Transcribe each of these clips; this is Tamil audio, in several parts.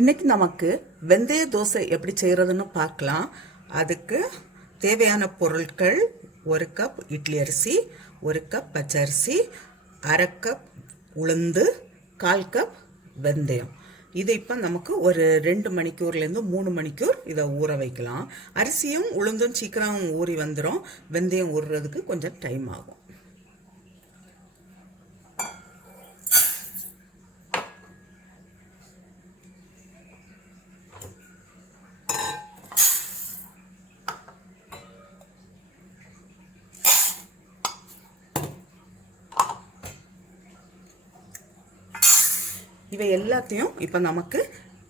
இன்னைக்கு நமக்கு வெந்தய தோசை எப்படி செய்கிறதுன்னு பார்க்கலாம். அதுக்கு தேவையான பொருட்கள்: 1 கப் இட்லி அரிசி, 1 கப் பச்சரிசி, அரை கப் உளுந்து, 1/4 கப் வெந்தயம். இது இப்போ நமக்கு ஒரு 2 மணிக்கூர்லேருந்து 3 மணிக்கூர் இதை ஊற வைக்கலாம். அரிசியும் உளுந்தும் சீக்கிரம் ஊறி வந்துடும். வெந்தயம் ஊறுறதுக்கு கொஞ்சம் டைம் ஆகும். இவை எல்லாத்தையும் இப்போ நமக்கு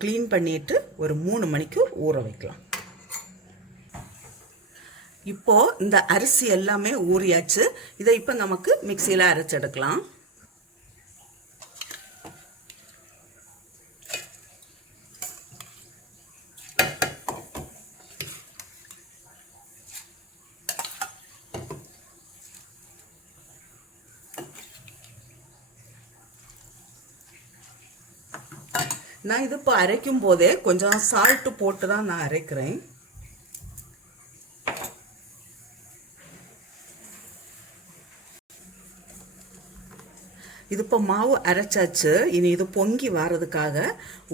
க்ளீன் பண்ணிட்டு ஒரு 3 மணிக்கு ஊற வைக்கலாம். இப்போ இந்த அரிசி எல்லாமே ஊறியாச்சு. இதை இப்போ நமக்கு மிக்சியில் அரைச்செடுக்கலாம். நான் இது இப்போ அரைக்கும் போதே கொஞ்சம் சால்ட்டு போட்டு தான் நான் அரைக்கிறேன். இது இப்போ மாவு அரைச்சாச்சு. இனி இது பொங்கி வர்றதுக்காக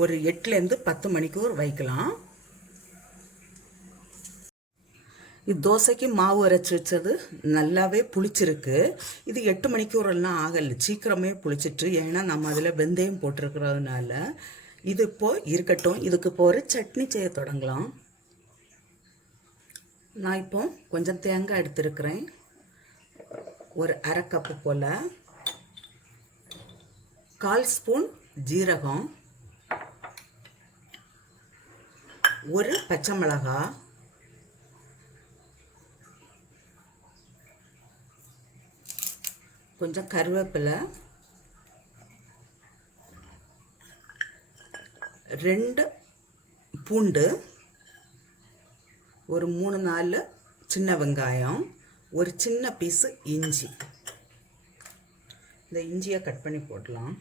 ஒரு 8லேருந்து 10 மணிக்கூர் வைக்கலாம். இது தோசைக்கு மாவு அரைச்சி வச்சது நல்லாவே புளிச்சிருக்கு. இது 8 மணிக்கூரெல்லாம் ஆகலை, சீக்கிரமே புளிச்சிட்டு. ஏன்னா நம்ம அதில் வெந்தயம் போட்டிருக்கிறதுனால இது இப்போ இருக்கட்டும். இதுக்கு இப்போ ஒரு சட்னி செய்ய தொடங்கலாம். நான் இப்போ கொஞ்சம் தேங்காய் எடுத்துருக்கிறேன், ஒரு அரை கப்பு போல். 1/4 ஸ்பூன் ஜீரகம், ஒரு பச்சை மிளகாய், கொஞ்சம் கருவேப்பிலை, 2 பூண்டு, ஒரு 3-4 சின்ன வெங்காயம், ஒரு சின்ன பீஸு இஞ்சி. இந்த இஞ்சியை கட் பண்ணி போடலாம்.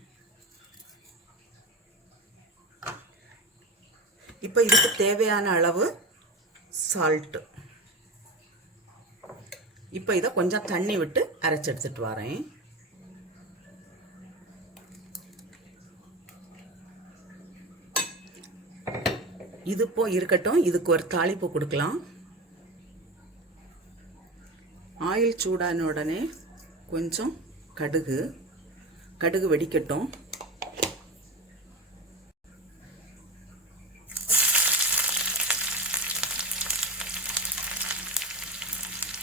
இப்போ இதுக்கு தேவையான அளவு சால்ட்டு. இப்போ இதை கொஞ்சம் தண்ணி விட்டு அரைச்சி எடுத்துட்டு வரேன். இது இப்போ இருக்கட்டும். இதுக்கு ஒரு தாளிப்பு கொடுக்கலாம். ஆயில் சூடான உடனே கொஞ்சம் கடுகு வெடிக்கட்டும்.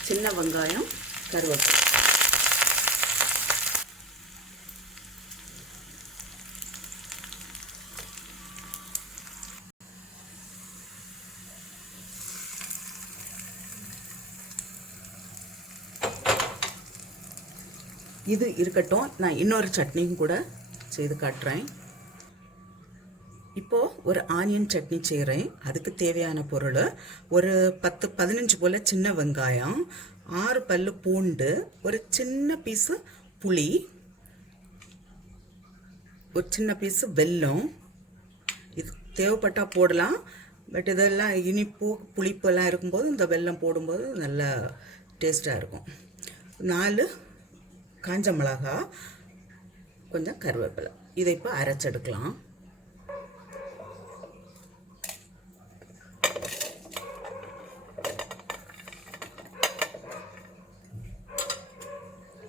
சின்ன வெங்காயம், கருவேப்பிலை. இது இருக்கட்டும். நான் இன்னொரு சட்னியும் கூட செய்து காட்டுறேன். இப்போது ஒரு ஆனியன் சட்னி செய்கிறேன். அதுக்கு தேவையான பொருள்: ஒரு 10-15 போல் சின்ன வெங்காயம், 6 பல்லு பூண்டு, ஒரு சின்ன பீஸு புளி, ஒரு சின்ன பீஸு வெல்லம். இது தேவைப்பட்டால் போடலாம். பட் இதெல்லாம் இனிப்பு புளிப்பெல்லாம் இருக்கும்போது இந்த வெல்லம் போடும்போது நல்லா டேஸ்ட்டாக இருக்கும். 4 காஞ்ச மிளகா, கொஞ்சம் கருவேப்பிலை. இதை இப்போ அரைச்செடுக்கலாம்.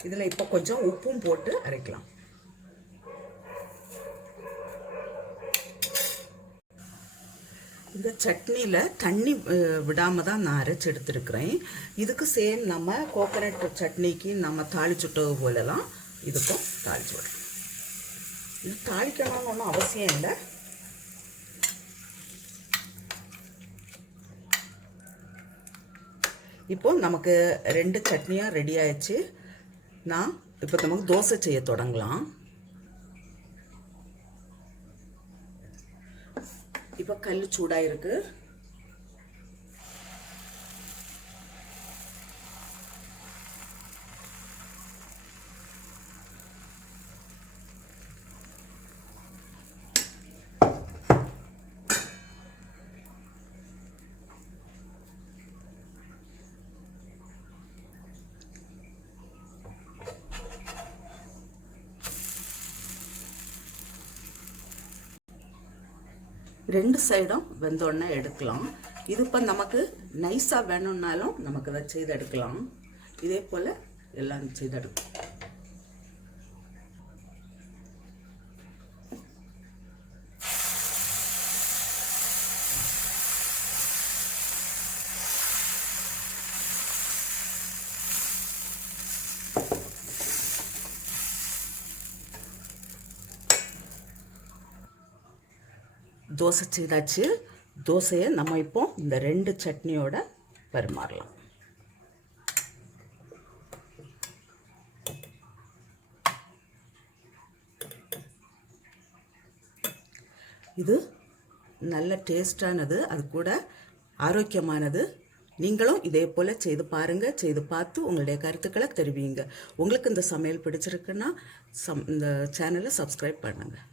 இதில் இப்போ கொஞ்சம் உப்பும் போட்டு அரைக்கலாம். இந்த சட்னியில் தண்ணி விடாமல் தான் நான் அரைச்சி எடுத்துருக்கிறேன். இதுக்கு சேம் நம்ம கோகனட் சட்னிக்கு நம்ம தாளிச்சுட்டது போல தான் இதுக்கும் தாளிச்சு விடுறோம். இது தாளிக்கணும்னு ஒன்றும் அவசியம் இல்லை. இப்போ நமக்கு 2 சட்னியாக ரெடி ஆயிடுச்சு. நான் இப்போ நமக்கு தோசை செய்ய தொடங்கலாம். இப்போ கல் சூடாயிருக்கு. ரெண்டு சைடும் வெந்தோடனே எடுக்கலாம். இது இப்போ நமக்கு நைஸாக வேணும்னாலும் நமக்கு அதை செய்து எடுக்கலாம். இதே போல் எல்லாம் செய்து எடுக்கும். தோசை செய்தாச்சு. தோசையை நம்ம இப்போ இந்த ரெண்டு சட்னியோட பரிமாறலாம். இது நல்ல டேஸ்டானது, அது கூட ஆரோக்கியமானது. நீங்களும் இதே போல் செய்து பாருங்கள். செய்து பார்த்து உங்களுடைய கருத்துக்களை தெரிவிங்க. உங்களுக்கு இந்த சமையல் பிடிச்சிருக்குன்னா இந்த சேனலை சப்ஸ்கிரைப் பண்ணுங்கள்.